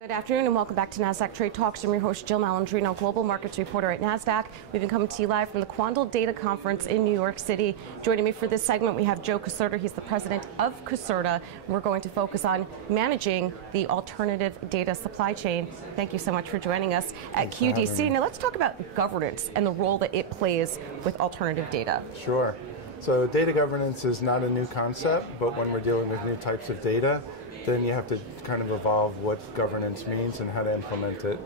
Good afternoon and welcome back to Nasdaq Trade Talks. I'm your host, Jill Malandrino, Global Markets Reporter at Nasdaq. We've been coming to you live from the Quandl Data Conference in New York City. Joining me for this segment, we have Joe Caserta. He's the president of Caserta. We're going to focus on managing the alternative data supply chain. Thank you so much for joining us at QDC. Now let's talk about governance and the role that it plays with alternative data. Sure. So data governance is not a new concept, but when we're dealing with new types of data, then you have to kind of evolve what governance means and how to implement it.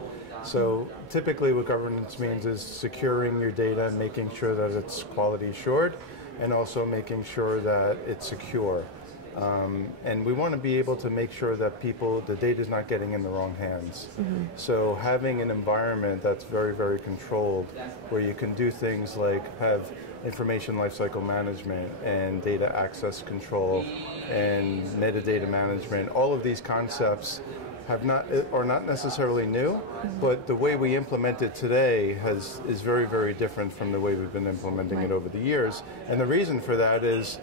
So typically what governance means is securing your data, making sure that it's quality assured, and also making sure that it's secure. And we want to be able to make sure that the data is not getting in the wrong hands. So having an environment that's very, very controlled, where you can do things like have information lifecycle management and data access control and metadata management, all of these concepts are not necessarily new, but the way we implement it today is very, very different from the way we've been implementing it over the years. And the reason for that is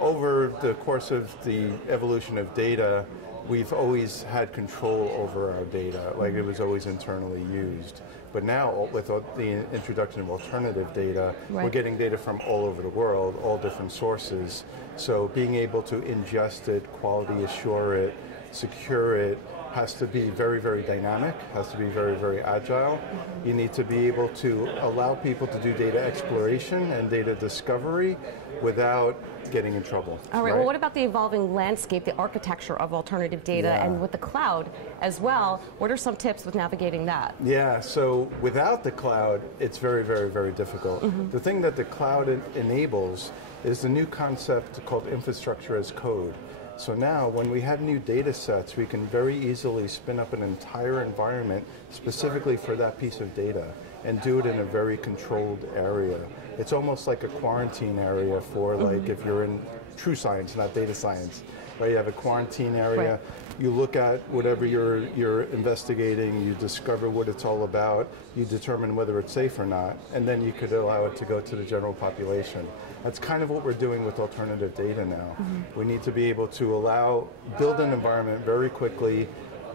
over the course of the evolution of data, we've always had control over our data, like it was always internally used. But now, with the introduction of alternative data, we're getting data from all over the world, all different sources. So being able to ingest it, quality assure it, secure it, has to be very, very dynamic, has to be very, very agile. You need to be able to allow people to do data exploration and data discovery without getting in trouble. All right, well, what about the evolving landscape, the architecture of alternative data, and with the cloud as well? What are some tips with navigating that? Yeah, so without the cloud, it's very, very, very difficult. The thing that the cloud enables is the new concept called infrastructure as code. So now, when we have new data sets, we can very easily spin up an entire environment specifically for that piece of data and do it in a very controlled area. It's almost like a quarantine area for like if you're in true science, not data science. Right? You have a quarantine area, you look at whatever you're investigating, you discover what it's all about, you determine whether it's safe or not, and then you could allow it to go to the general population. That's kind of what we're doing with alternative data now. We need to be able to build an environment very quickly,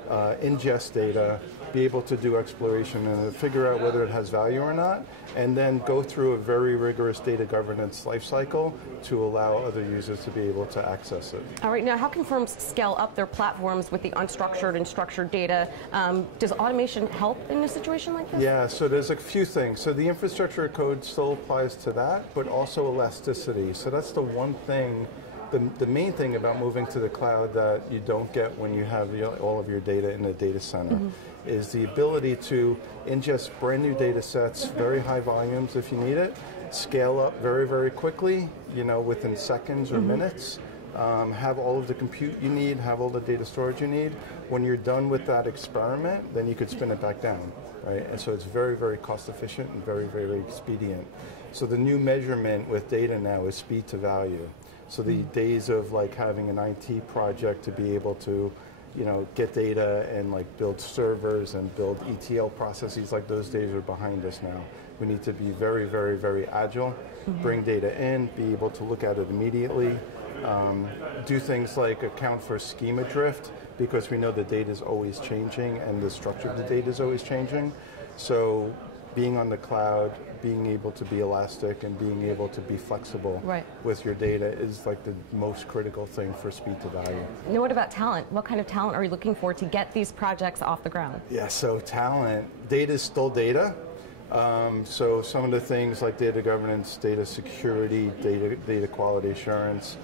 ingest data, be able to do exploration and figure out whether it has value or not, and then go through a very rigorous data governance lifecycle to allow other users to be able to access it. All right, now how can firms scale up their platforms with the unstructured and structured data? Does automation help in a situation like this? Yeah, so there's a few things. So the infrastructure code still applies to that, but also elasticity. So that's the one thing. The main thing about moving to the cloud that you don't get when you have all of your data in a data center is the ability to ingest brand new data sets, very high volumes if you need it, scale up very, very quickly, within seconds or minutes, have all of the compute you need, have all the data storage you need. When you're done with that experiment, then you could spin it back down, right? And so it's very, very cost efficient and very, very expedient. So the new measurement with data now is speed to value. So the days of like having an IT project to be able to, get data and like build servers and build ETL processes, like those days are behind us now. We need to be very, very, very agile, bring data in, be able to look at it immediately, do things like account for schema drift, because we know the data is always changing and the structure of the data is always changing. So being on the cloud, being able to be elastic and being able to be flexible with your data is like the most critical thing for speed to value. Now what about talent? What kind of talent are you looking for to get these projects off the ground? Yeah, so talent, data is still data. So some of the things like data governance, data security, data quality assurance,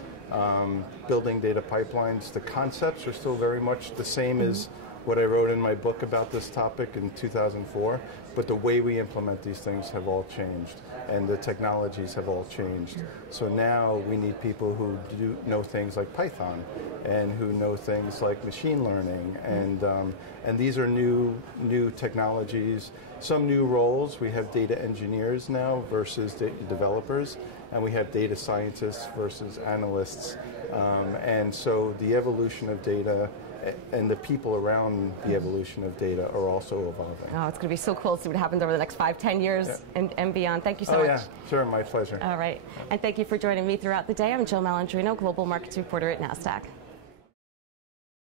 building data pipelines, the concepts are still very much the same as what I wrote in my book about this topic in 2004, but the way we implement these things have all changed, and the technologies have all changed. So now we need people who do know things like Python, and who know things like machine learning, and these are new technologies. Some new roles. We have data engineers now versus developers, and we have data scientists versus analysts, and so the evolution of data and the people around the evolution of data are also evolving. Oh, it's going to be so cool to see what happens over the next 5, 10 years and beyond. Thank you so much. Yeah, sure, my pleasure. All right, and thank you for joining me throughout the day. I'm Jill Malandrino, Global Markets Reporter at Nasdaq.